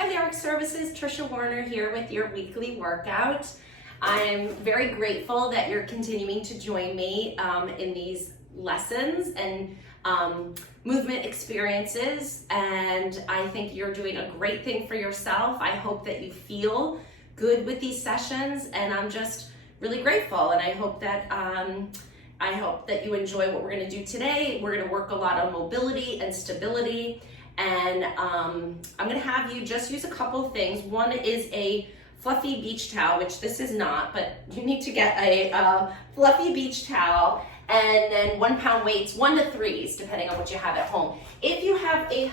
Hi, Lyric Services, Trisha Warner here with your weekly workout. I'm very grateful that you're continuing to join me in these lessons and movement experiences, and I think you're doing a great thing for yourself. I hope that you feel good with these sessions, and I'm just really grateful, and I hope that you enjoy what we're going to do today. We're going to work a lot on mobility and stability. And I'm going to have you just use a couple of things. One is a fluffy beach towel, which this is not, but you need to get a fluffy beach towel, and then 1 pound weights, 1 to 3s, depending on what you have at home. If you have a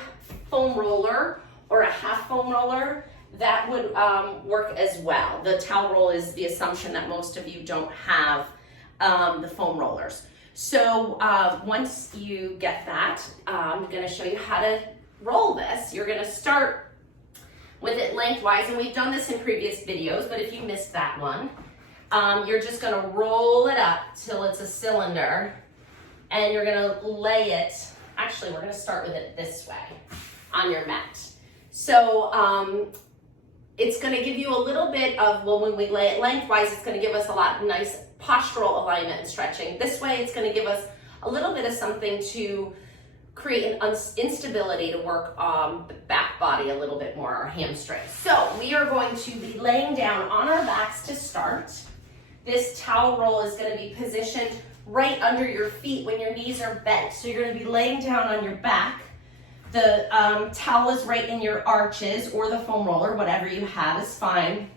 foam roller or a half foam roller, that would work as well. The towel roll is the assumption that most of you don't have the foam rollers. So once you get that, I'm going to show you how to roll this. You're going to start with it lengthwise, and we've done this in previous videos, but if you missed that one, you're just going to roll it up till it's a cylinder, and you're going to lay it, actually we're going to start with it this way on your mat. So it's going to give you a little bit of, well, when we lay it lengthwise, it's going to give us a lot of nice postural alignment and stretching. This way, it's going to give us a little bit of something to create an instability to work the back body a little bit more, our hamstrings. So we are going to be laying down on our backs to start. This towel roll is going to be positioned right under your feet when your knees are bent. So you're going to be laying down on your back. The towel is right in your arches, or the foam roller, whatever you have is fine.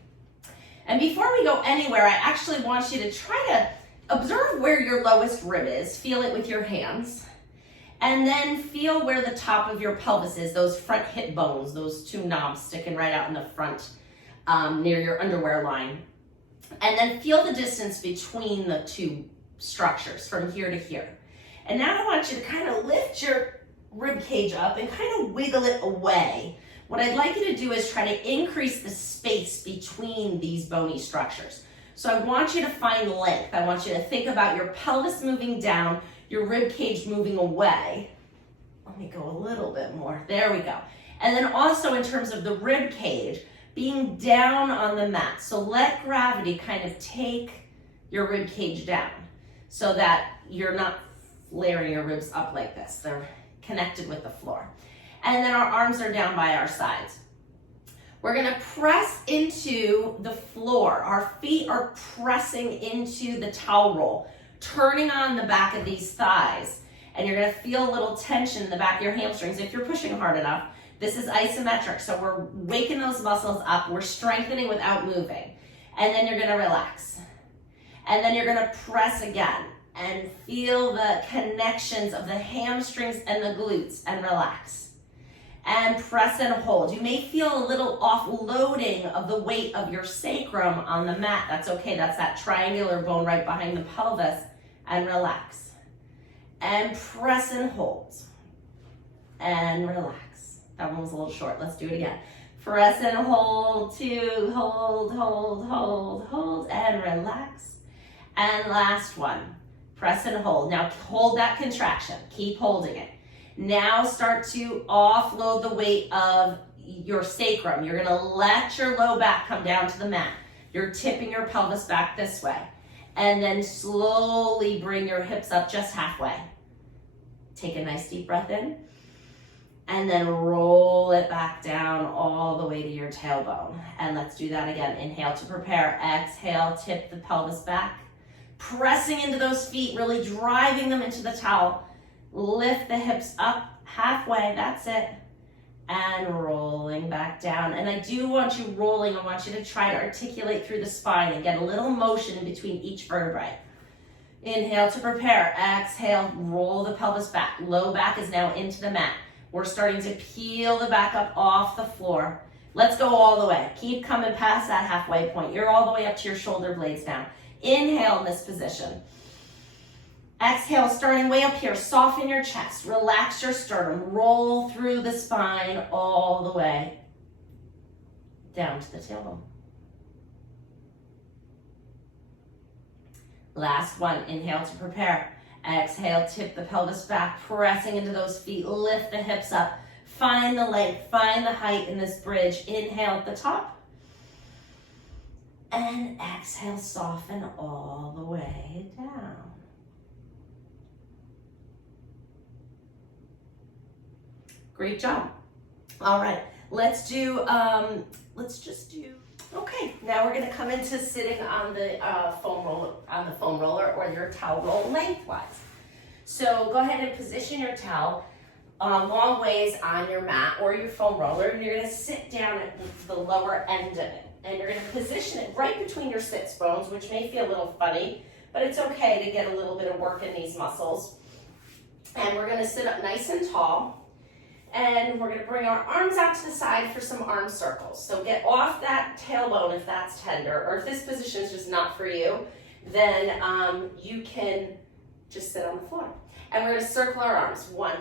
And before we go anywhere, I actually want you to try to observe where your lowest rib is. Feel it with your hands. And then feel where the top of your pelvis is, those front hip bones, those 2 knobs sticking right out in the front near your underwear line. And then feel the distance between the 2 structures from here to here. And now I want you to kind of lift your rib cage up and kind of wiggle it away. What I'd like you to do is try to increase the space between these bony structures. So I want you to find length. I want you to think about your pelvis moving down, your rib cage moving away. Let me go a little bit more. There we go. And then also in terms of the rib cage, being down on the mat. So let gravity kind of take your rib cage down so that you're not flaring your ribs up like this. They're connected with the floor. And then our arms are down by our sides. We're going to press into the floor. Our feet are pressing into the towel roll, turning on the back of these thighs, and you're going to feel a little tension in the back of your hamstrings if you're pushing hard enough. This is isometric, so we're waking those muscles up, we're strengthening without moving, and then you're going to relax. And then you're going to press again and feel the connections of the hamstrings and the glutes and relax. And press and hold. You may feel a little offloading of the weight of your sacrum on the mat. That's okay, that's that triangular bone right behind the pelvis. And relax. And press and hold. And relax. That one was a little short. Let's do it again. Press and hold, 2, hold, hold, hold, hold, and relax. And last one. Press and hold. Now hold that contraction. Keep holding it. Now start to offload the weight of your sacrum. You're gonna let your low back come down to the mat. You're tipping your pelvis back this way. And then slowly bring your hips up just halfway. Take a nice deep breath in. And then roll it back down all the way to your tailbone. And let's do that again. Inhale to prepare. Exhale, tip the pelvis back. Pressing into those feet, really driving them into the towel. Lift the hips up halfway, that's it. And rolling back down. And I do want you rolling, I want you to try to articulate through the spine and get a little motion in between each vertebrae. Inhale to prepare, exhale, roll the pelvis back. Low back is now into the mat. We're starting to peel the back up off the floor. Let's go all the way. Keep coming past that halfway point. You're all the way up to your shoulder blades now. Inhale in this position. Exhale, starting way up here, soften your chest, relax your sternum, roll through the spine all the way down to the tailbone. Last one, inhale to prepare. Exhale, tip the pelvis back, pressing into those feet, lift the hips up, Find the length, find the height in this bridge. Inhale at the top. And exhale, soften all the way down. Great job. All right, let's just do, okay, now we're gonna come into sitting on the foam roller or your towel roll lengthwise. So go ahead and position your towel long ways on your mat or your foam roller, and you're gonna sit down at the lower end of it. And you're gonna position it right between your sits bones, which may feel a little funny, but it's okay to get a little bit of work in these muscles. And we're gonna sit up nice and tall, and we're gonna bring our arms out to the side for some arm circles. So get off that tailbone if that's tender, or if this position is just not for you, then you can just sit on the floor. And we're gonna circle our arms. 1,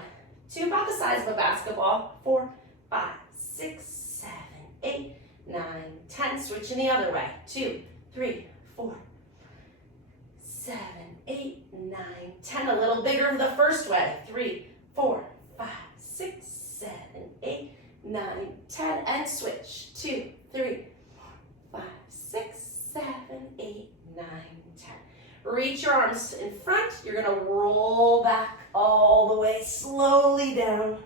2, about the size of a basketball. 4, 5, 6, 7, 8, 9, 10. Switching the other way. 2, 3, 4, 7, 8, 9, 10. A little bigger the first way. 3, 4, 5, 6, 7, 8, 9, 10. And switch. 2, 3, 4, 5, 6, 7, 8, 9, 10. Reach your arms in front. You're gonna roll back all the way slowly down.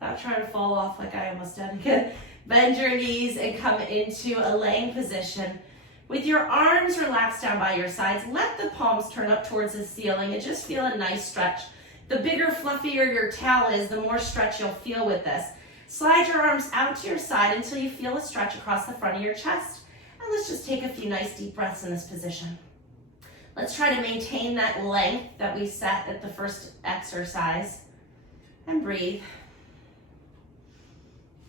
Not trying to fall off like I almost did again. Bend your knees and come into a laying position. With your arms relaxed down by your sides, let the palms turn up towards the ceiling and just feel a nice stretch. The bigger, fluffier your towel is, the more stretch you'll feel with this. Slide your arms out to your side until you feel a stretch across the front of your chest. And let's just take a few nice deep breaths in this position. Let's try to maintain that length that we set at the first exercise. And breathe.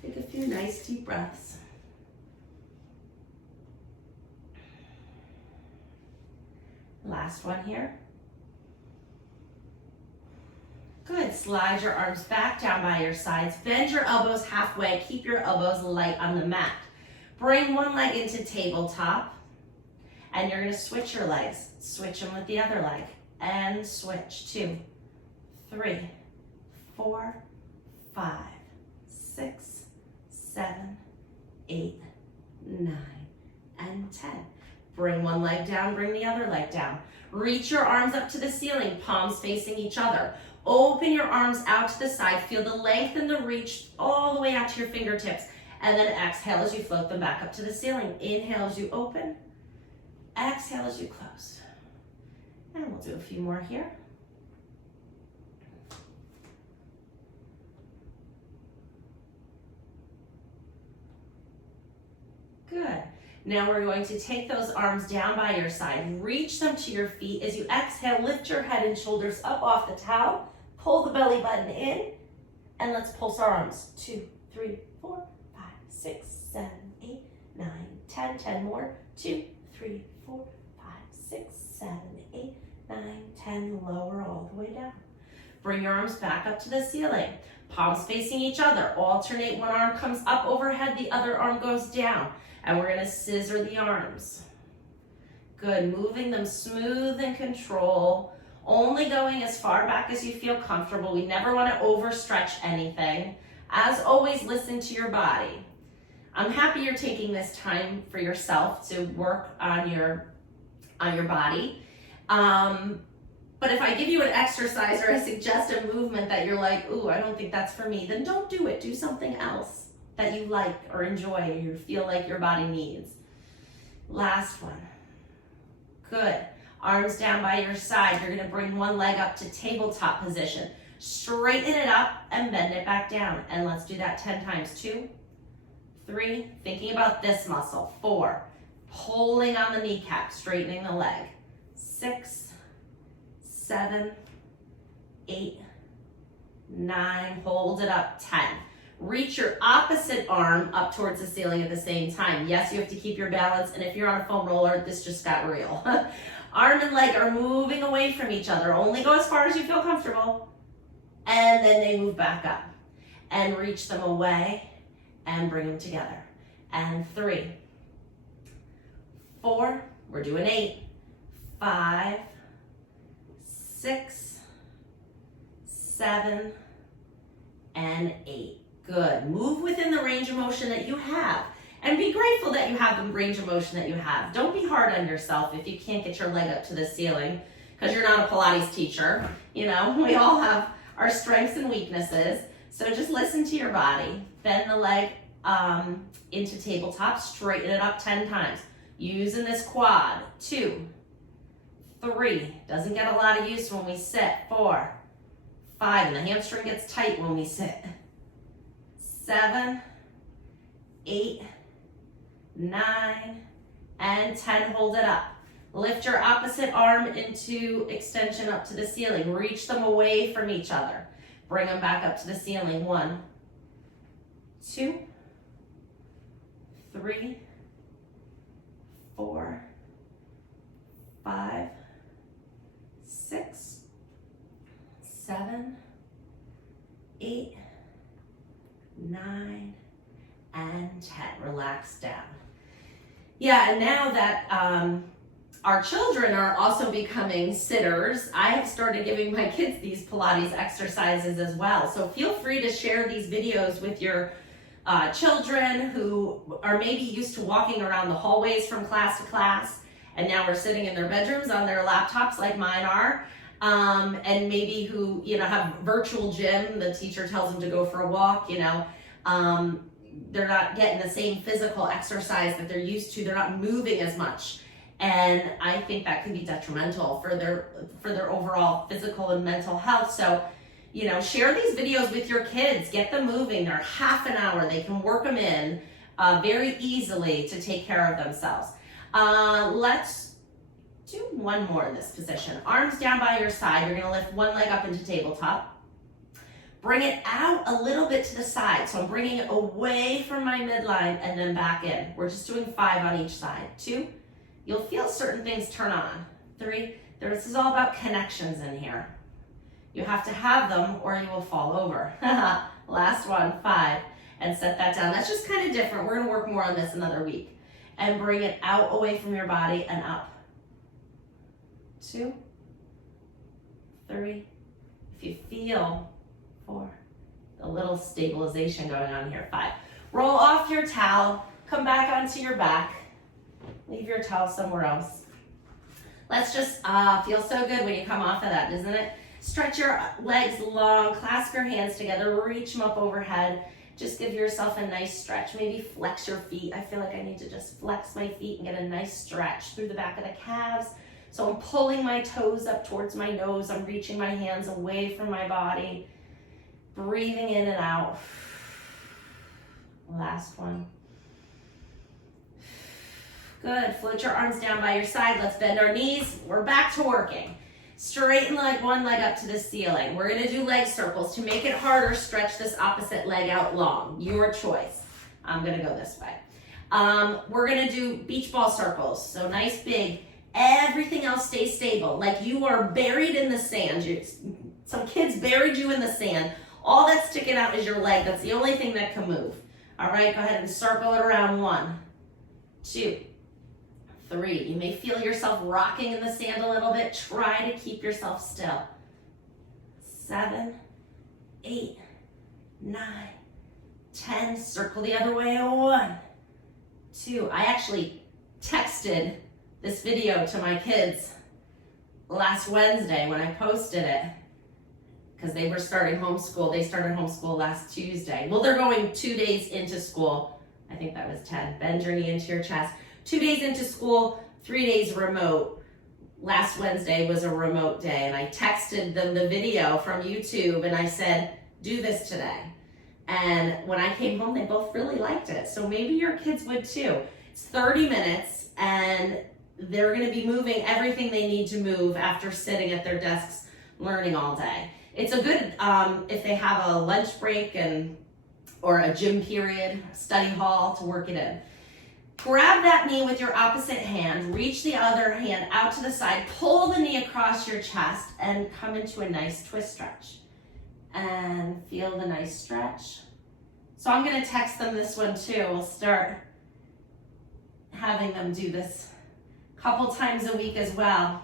Take a few nice deep breaths. Last one here. Good. Slide your arms back down by your sides. Bend your elbows halfway. Keep your elbows light on the mat. Bring one leg into tabletop. And you're going to switch your legs. Switch them with the other leg. And switch. 2, 3, 4, 5, 6, 7, 8, 9, and 10. Bring one leg down, bring the other leg down. Reach your arms up to the ceiling, palms facing each other. Open your arms out to the side. Feel the length and the reach all the way out to your fingertips. And then exhale as you float them back up to the ceiling. Inhale as you open. Exhale as you close. And we'll do a few more here. Good. Now we're going to take those arms down by your side. Reach them to your feet. As you exhale, lift your head and shoulders up off the towel. Pull the belly button in. And let's pulse our arms. 2, 3, 4, 5, 6, 7, 8, 9, 10. 10 more. 2, 3, 4, 5, 6, 7, 8, 9, 10. Lower all the way down. Bring your arms back up to the ceiling. Palms facing each other. Alternate. One arm comes up overhead, the other arm goes down. And we're going to scissor the arms. Good. Moving them smooth and control. Only going as far back as you feel comfortable. We never want to overstretch anything. As always, listen to your body. I'm happy you're taking this time for yourself to work on your body. But if I give you an exercise or I suggest a movement that you're like, ooh, I don't think that's for me, then don't do it. Do something else that you like or enjoy or you feel like your body needs. Last one. Good. Arms down by your side. You're going to bring one leg up to tabletop position. Straighten it up and bend it back down. And let's do that 10 times. 2, 3, thinking about this muscle. 4, pulling on the kneecap, straightening the leg. 6, 7, 8, 9, hold it up. 10. Reach your opposite arm up towards the ceiling at the same time. Yes, you have to keep your balance, and if you're on a foam roller, this just got real. Arm and leg are moving away from each other. Only go as far as you feel comfortable, and then they move back up. And reach them away, and bring them together. And 3, 4, we're doing 8, 5, 6, 7, and 8. Good. Move within the range of motion that you have. And be grateful that you have the range of motion that you have. Don't be hard on yourself if you can't get your leg up to the ceiling because you're not a Pilates teacher. You know, we all have our strengths and weaknesses. So just listen to your body. Bend the leg into tabletop. Straighten it up 10 times. Using this quad. 2, 3. Doesn't get a lot of use when we sit. 4, 5. And the hamstring gets tight when we sit. 7, 8, 9, and 10. Hold it up. Lift your opposite arm into extension up to the ceiling. Reach them away from each other. Bring them back up to the ceiling. 1, 2, 3, 4, 5, 6, 7, 8, 9, and 10. Relax down. Yeah, and now that our children are also becoming sitters, I have started giving my kids these Pilates exercises as well. So feel free to share these videos with your children who are maybe used to walking around the hallways from class to class, and now are sitting in their bedrooms on their laptops like mine are, and maybe who, you know, have virtual gym. The teacher tells them to go for a walk, you know. They're not getting the same physical exercise that they're used to. They're not moving as much. And I think that can be detrimental for their overall physical and mental health. So, you know, share these videos with your kids. Get them moving. They're half an hour. They can work them in very easily to take care of themselves. Let's do one more in this position. Arms down by your side. You're going to lift one leg up into tabletop. Bring it out a little bit to the side. So I'm bringing it away from my midline and then back in. We're just doing 5 on each side. 2. You'll feel certain things turn on. 3. This is all about connections in here. You have to have them or you will fall over. Last one, 5. And set that down. That's just kind of different. We're gonna work more on this another week. And bring it out away from your body and up. 2, 3. If you feel, 4. A little stabilization going on here. 5. Roll off your towel. Come back onto your back. Leave your towel somewhere else. Let's just feel so good when you come off of that, doesn't it? Stretch your legs long, clasp your hands together, reach them up overhead. Just give yourself a nice stretch. Maybe flex your feet. I feel like I need to just flex my feet and get a nice stretch through the back of the calves. So I'm pulling my toes up towards my nose. I'm reaching my hands away from my body. Breathing in and out. Last one. Good. Float your arms down by your side. Let's bend our knees. We're back to working. Straighten one leg up to the ceiling. We're going to do leg circles. To make it harder, stretch this opposite leg out long. Your choice. I'm going to go this way. We're going to do beach ball circles. So nice big. Everything else stays stable. Like you are buried in the sand. Some kids buried you in the sand. All that's sticking out is your leg. That's the only thing that can move. All right, go ahead and circle it around. 1, 2, 3. You may feel yourself rocking in the sand a little bit. Try to keep yourself still. 7, 8, 9, 10. Circle the other way. 1, 2. I actually texted this video to my kids last Wednesday when I posted it because they were starting homeschool. They started homeschool last Tuesday. Well, they're going 2 days into school. I think that was 10. Bend your knee into your chest. 2 days into school, 3 days remote. Last Wednesday was a remote day, and I texted them the video from YouTube, and I said, do this today. And when I came home, they both really liked it. So maybe your kids would too. It's 30 minutes, and they're gonna be moving everything they need to move after sitting at their desks learning all day. It's a good, if they have a lunch break or a gym period, study hall to work it in. Grab that knee with your opposite hand, reach the other hand out to the side, pull the knee across your chest, and come into a nice twist stretch. And feel the nice stretch. So I'm gonna text them this one too. We'll start having them do this a couple times a week as well.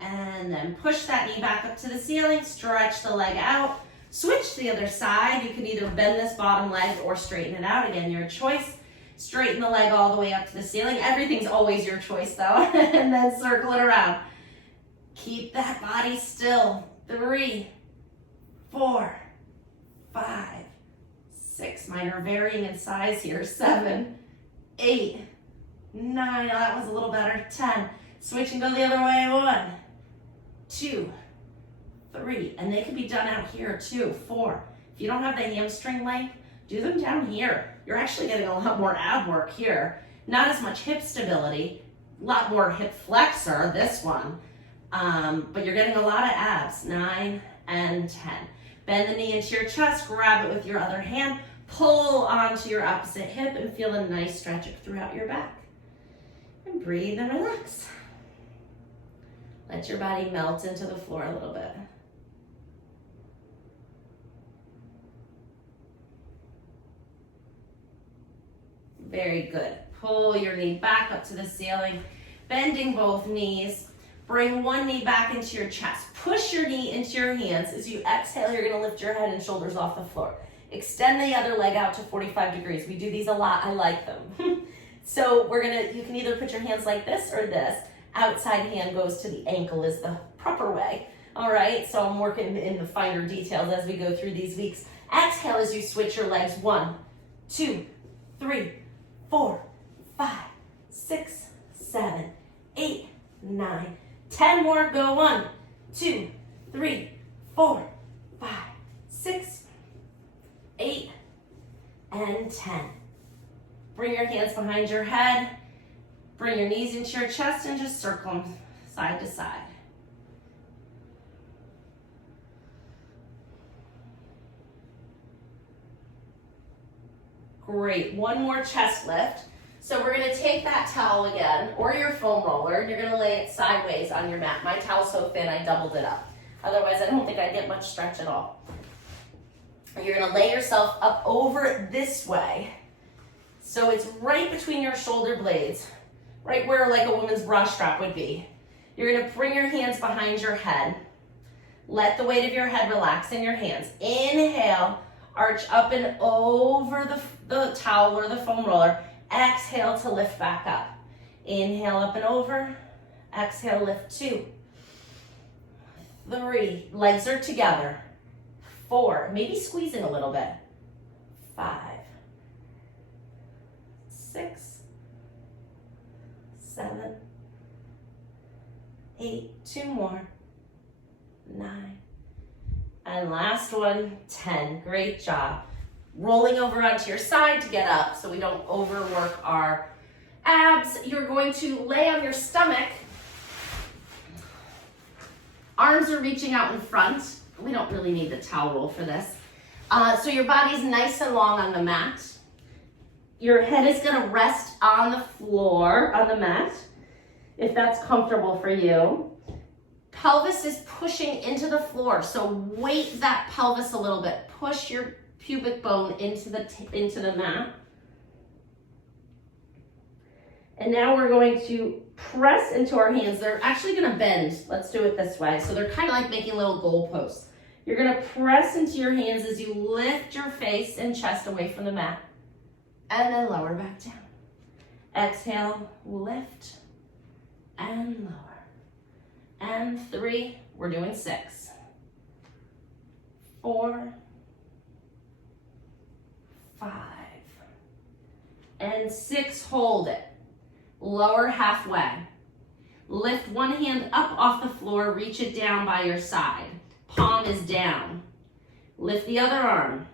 And then push that knee back up to the ceiling, stretch the leg out. Switch to the other side. You can either bend this bottom leg or straighten it out. Again, your choice. Straighten the leg all the way up to the ceiling. Everything's always your choice though. And then circle it around. Keep that body still. 3, 4, 5, 6. Mine are varying in size here. 7, 8, 9. Oh, that was a little better. 10. Switch and go the other way. 1, 2, 3. And they can be done out here too. 4. If you don't have the hamstring length, do them down here. You're actually getting a lot more ab work here. Not as much hip stability, a lot more hip flexor, this one. But you're getting a lot of abs. 9 and 10. Bend the knee into your chest, grab it with your other hand, pull onto your opposite hip and feel a nice stretch throughout your back. And breathe and relax. Let your body melt into the floor a little bit. Very good. Pull your knee back up to the ceiling, bending both knees. Bring one knee back into your chest. Push your knee into your hands. As you exhale, you're gonna lift your head and shoulders off the floor. Extend the other leg out to 45 degrees. We do these a lot, I like them. So you can either put your hands like this or this. Outside hand goes to the ankle is the proper way. All right, so I'm working in the finer details as we go through these weeks. Exhale as you switch your legs. 1, 2, 3, 4, 5, 6, 7, 8, 9, 10 more. Go. 1, 2, 3, 4, 5, 6, 8, and 10. Bring your hands behind your head. Bring your knees into your chest and just circle them side to side. Great. One more chest lift. So we're going to take that towel again, or your foam roller, and you're going to lay it sideways on your mat. My towel's so thin, I doubled it up. Otherwise, I don't think I'd get much stretch at all. And you're going to lay yourself up over this way. So it's right between your shoulder blades, right where like a woman's bra strap would be. You're going to bring your hands behind your head. Let the weight of your head relax in your hands. Inhale, arch up and over the towel or the foam roller. Exhale to lift back up. Inhale up and over. Exhale, lift 2, 3. Legs are together. 4. Maybe squeezing a little bit. 5, 6, 7, 8. 2 more. 9. And last one, 10. Great job. Rolling over onto your side to get up so we don't overwork our abs. You're going to lay on your stomach. Arms are reaching out in front. We don't really need the towel roll for this. So your body's nice and long on the mat. Your head is going to rest on the floor, on the mat, if that's comfortable for you. Pelvis is pushing into the floor, so weight that pelvis a little bit. Push your pubic bone into the mat. And now we're going to press into our hands. They're actually going to bend. Let's do it this way. So they're kind of like making little goalposts. You're going to press into your hands as you lift your face and chest away from the mat. And then lower back down. Exhale, lift, and lower. And 3, we're doing 6. 4, 5, and 6, hold it. Lower halfway. Lift one hand up off the floor, reach it down by your side. Palm is down. Lift the other arm.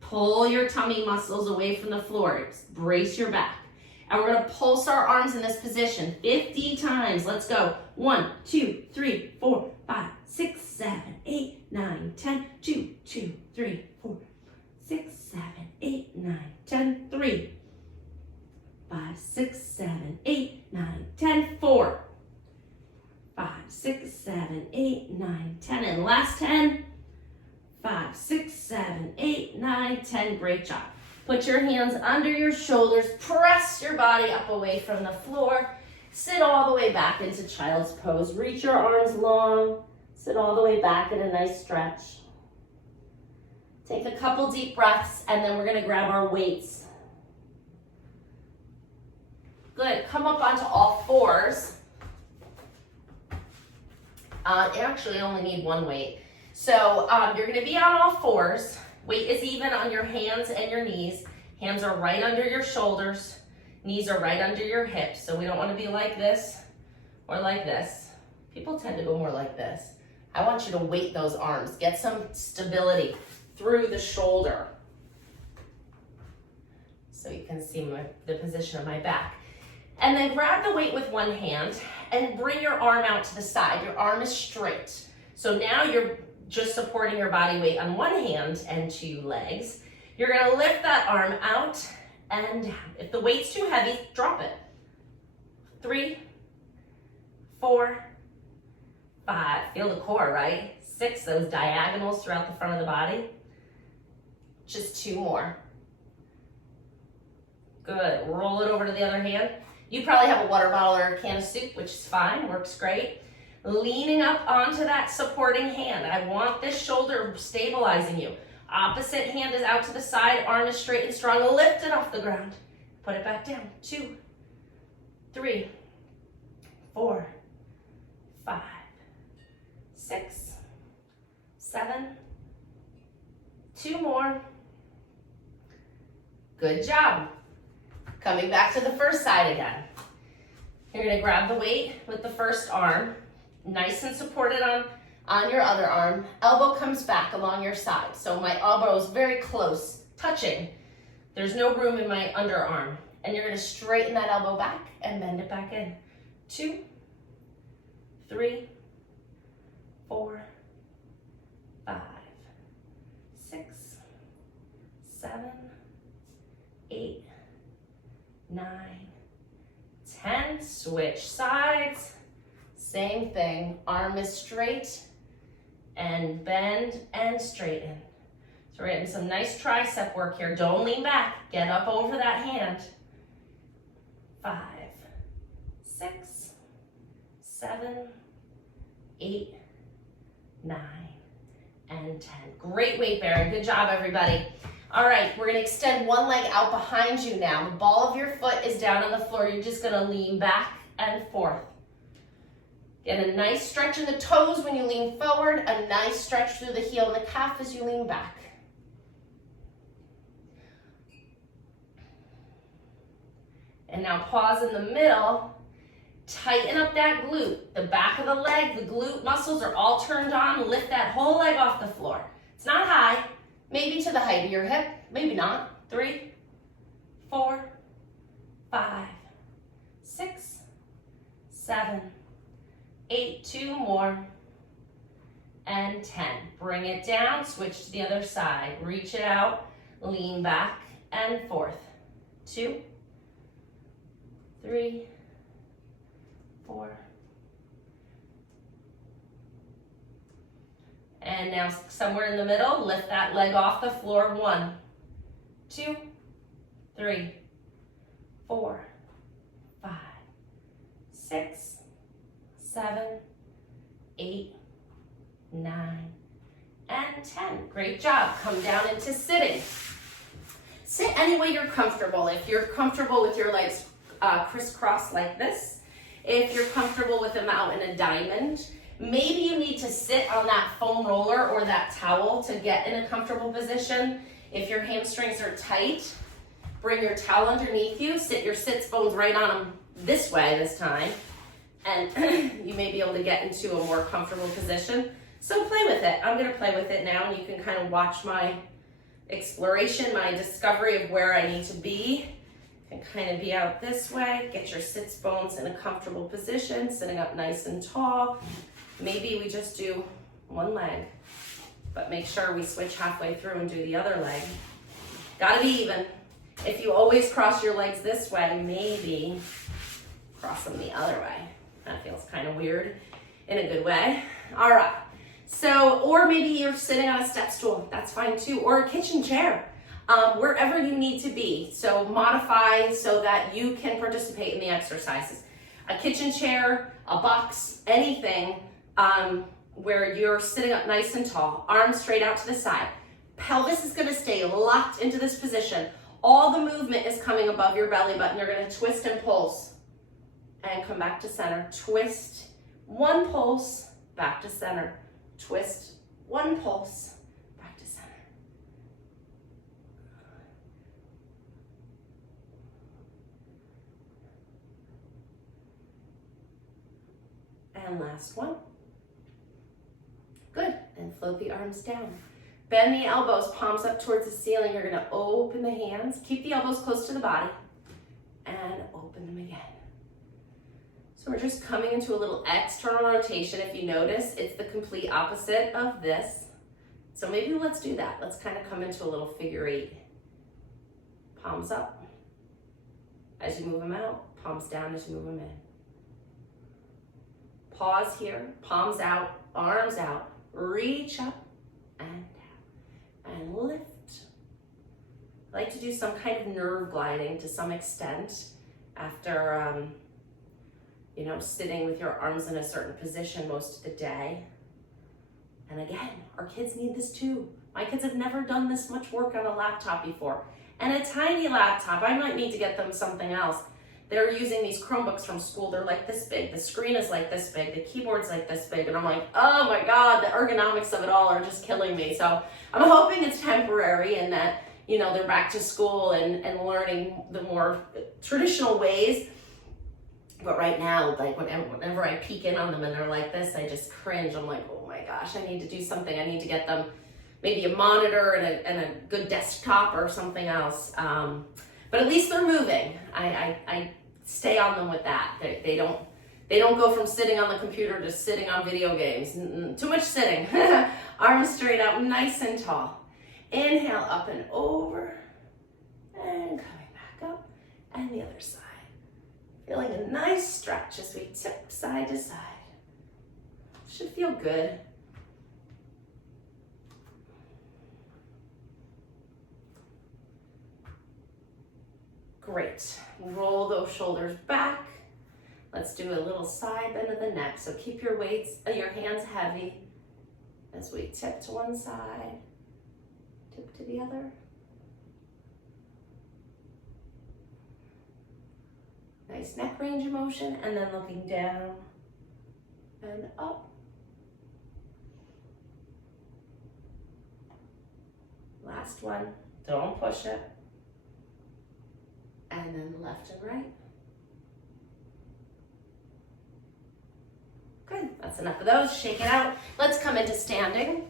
Pull your tummy muscles away from the floor. Brace your back. And we're going to pulse our arms in this position 50 times. Let's go. 1, 2, 3, 4, 5, 6, 7, 8, 9, 10. 2, 2, 3, 4, 6, 7, 8, 9, 10. 3, 5, 6, 7, 8, 9, 10. 4, 5, 6, 7, 8, 9, 10. And last 10. 5, 6, 7, 8, 9, 10. Great job. Put your hands under your shoulders. Press your body up away from the floor. Sit all the way back into child's pose. Reach your arms long. Sit all the way back in a nice stretch. Take a couple deep breaths, and then we're gonna grab our weights. Good, come up onto all fours. You actually only need one weight. So you're gonna be on all fours. Weight is even on your hands and your knees. Hands are right under your shoulders. Knees are right under your hips. So we don't wanna be like this or like this. People tend to go more like this. I want you to weight those arms. Get some stability through the shoulder. So you can see the position of my back. And then grab the weight with one hand and bring your arm out to the side. Your arm is straight. So now you're just supporting your body weight on one hand and two legs. You're gonna lift that arm out and down. If the weight's too heavy, drop it. 3, 4, 5. Feel the core, right? 6, those diagonals throughout the front of the body. Just 2 more. Good, roll it over to the other hand. You probably have a water bottle or a can of soup, which is fine, works great. Leaning up onto that supporting hand. I want this shoulder stabilizing you. Opposite hand is out to the side, arm is straight and strong. Lift it off the ground. Put it back down. 2, 3, 4, 5, 6, 7. 2 more. Good job. Coming back to the first side again. You're gonna grab the weight with the first arm, nice and supported on your other arm. Elbow comes back along your side. So my elbow is very close, touching. There's no room in my underarm. And you're gonna straighten that elbow back and bend it back in. 2, 3, 4, 5, 6, 7, 8, 9, 10. Switch sides. Same thing. Arm is straight and bend and straighten. So we're getting some nice tricep work here. Don't lean back. Get up over that hand. 5, 6, 7, 8, 9, and 10. Great weight bearing. Good job, everybody. All right, we're gonna extend one leg out behind you now. The ball of your foot is down on the floor. You're just gonna lean back and forth. Get a nice stretch in the toes when you lean forward, a nice stretch through the heel and the calf as you lean back. And now pause in the middle. Tighten up that glute. The back of the leg, the glute muscles are all turned on. Lift that whole leg off the floor. It's not high. Maybe to the height of your hip, maybe not. 3, 4, 5, 6, 7, 8, 2 more, and 10. Bring it down, switch to the other side. Reach it out, lean back and forth. 2, 3, 4, and now somewhere in the middle, lift that leg off the floor. 1, 2, 3, 4, 5, 6, 7, 8, 9, and 10. Great job. Come down into sitting. Sit any way you're comfortable. If you're comfortable with your legs crisscross like this, if you're comfortable with them out in a diamond, maybe you need to sit on that foam roller or that towel to get in a comfortable position. If your hamstrings are tight, bring your towel underneath you, sit your sits bones right on them this way this time, and you may be able to get into a more comfortable position. So play with it. I'm gonna play with it now, and you can kind of watch my exploration, my discovery of where I need to be. You can kind of be out this way, get your sits bones in a comfortable position, sitting up nice and tall. Maybe we just do one leg, but make sure we switch halfway through and do the other leg. Gotta be even. If you always cross your legs this way, maybe cross them the other way. That feels kind of weird in a good way. All right. So, or maybe you're sitting on a step stool. That's fine too. Or a kitchen chair. Wherever you need to be. So modify so that you can participate in the exercises. a kitchen chair, a box, anything where you're sitting up nice and tall, arms straight out to the side. Pelvis is gonna stay locked into this position. All the movement is coming above your belly button. You're gonna twist and pulse and come back to center. Twist, one pulse, back to center. Twist, one pulse, back to center. And last one. Good, and float the arms down. Bend the elbows, palms up towards the ceiling. You're gonna open the hands. Keep the elbows close to the body and open them again. So we're just coming into a little external rotation. If you notice, it's the complete opposite of this. So maybe let's do that. Let's kind of come into a little figure eight. Palms up as you move them out, palms down as you move them in. Pause here, palms out, arms out, reach up and down, and lift. I like to do some kind of nerve gliding to some extent after, sitting with your arms in a certain position most of the day. And again, our kids need this too. My kids have never done this much work on a laptop before. And a tiny laptop, I might need to get them something else. They're using these Chromebooks from school. They're like this big. The screen is like this big. The keyboard's like this big. And I'm like, oh my God, the ergonomics of it all are just killing me. So I'm hoping it's temporary and that, they're back to school and learning the more traditional ways. But right now, like whenever I peek in on them and they're like this, I just cringe. I'm like, oh my gosh, I need to do something. I need to get them maybe a monitor and a good desktop or something else. But at least they're moving. I stay on them with that. They don't go from sitting on the computer to sitting on video games. Too much sitting. Arms straight up, nice and tall. Inhale up and over, and coming back up, and the other side. Feeling a nice stretch as we tip side to side. Should feel good. Great. Roll those shoulders back. Let's do a little side bend of the neck. So keep your hands heavy as we tip to one side, tip to the other. Nice neck range of motion, and then looking down and up. Last one. Don't push it. And then left and right. Good, that's enough of those. Shake it out. Let's come into standing.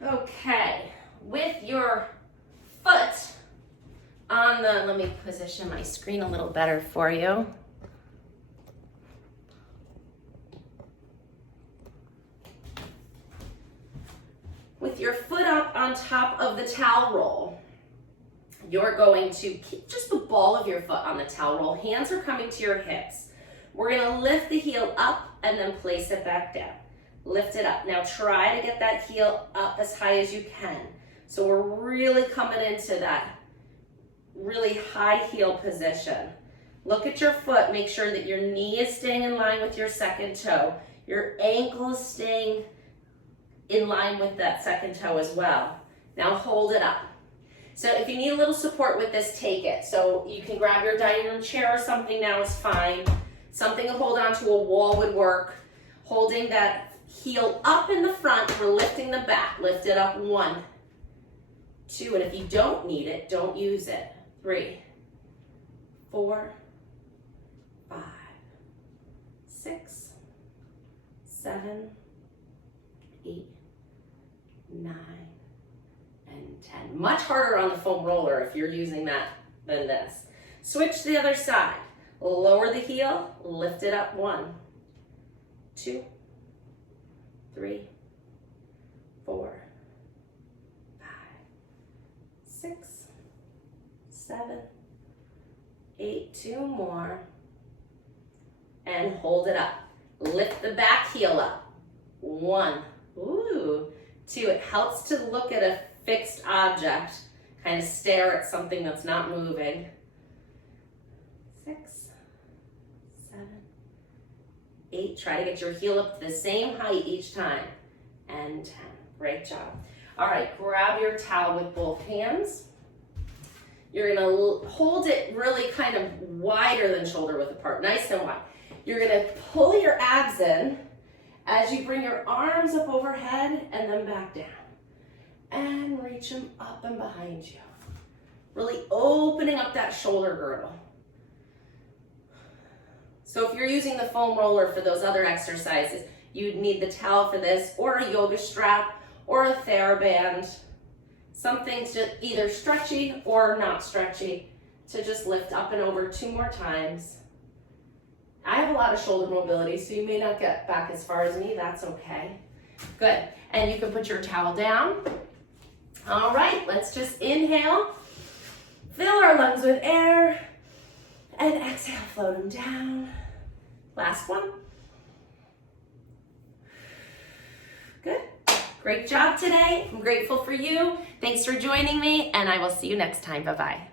Okay, with your foot on the, let me position my screen a little better for you. With your foot up on top of the towel roll, you're going to keep just the ball of your foot on the towel roll. Hands are coming to your hips. We're gonna lift the heel up and then place it back down. Lift it up. Now try to get that heel up as high as you can. So we're really coming into that really high heel position. Look at your foot. Make sure that your knee is staying in line with your second toe. Your ankle is staying in line with that second toe as well. Now hold it up. So if you need a little support with this, take it. So you can grab your dining room chair or something now is fine. Something to hold onto a wall would work. Holding that heel up in the front, we're lifting the back. Lift it up, 1, 2, and if you don't need it, don't use it. 3, 4, 5, 6, 7, 8, 9, and 10. Much harder on the foam roller if you're using that than this. Switch to the other side. Lower the heel, lift it up, 1, 2, 3, 4, 5, 6, 7, 8, 2 more, and hold it up. Lift the back heel up, 1, 2. It helps to look at a fixed object, kind of stare at something that's not moving. 6, 6, 7, 8. Try to get your heel up to the same height each time. And 10. Great job. All right, grab your towel with both hands. You're gonna hold it really kind of wider than shoulder width apart, nice and wide. You're gonna pull your abs in as you bring your arms up overhead and then back down. And reach them up and behind you. Really opening up that shoulder girdle. So if you're using the foam roller for those other exercises, you'd need the towel for this, or a yoga strap, or a TheraBand. Something to either stretchy or not stretchy to just lift up and over 2 more times. I have a lot of shoulder mobility, so you may not get back as far as me. That's okay. Good. And you can put your towel down. All right, let's just inhale. Fill our lungs with air. And exhale, float them down. Last one. Good. Great job today. I'm grateful for you. Thanks for joining me, and I will see you next time. Bye-bye.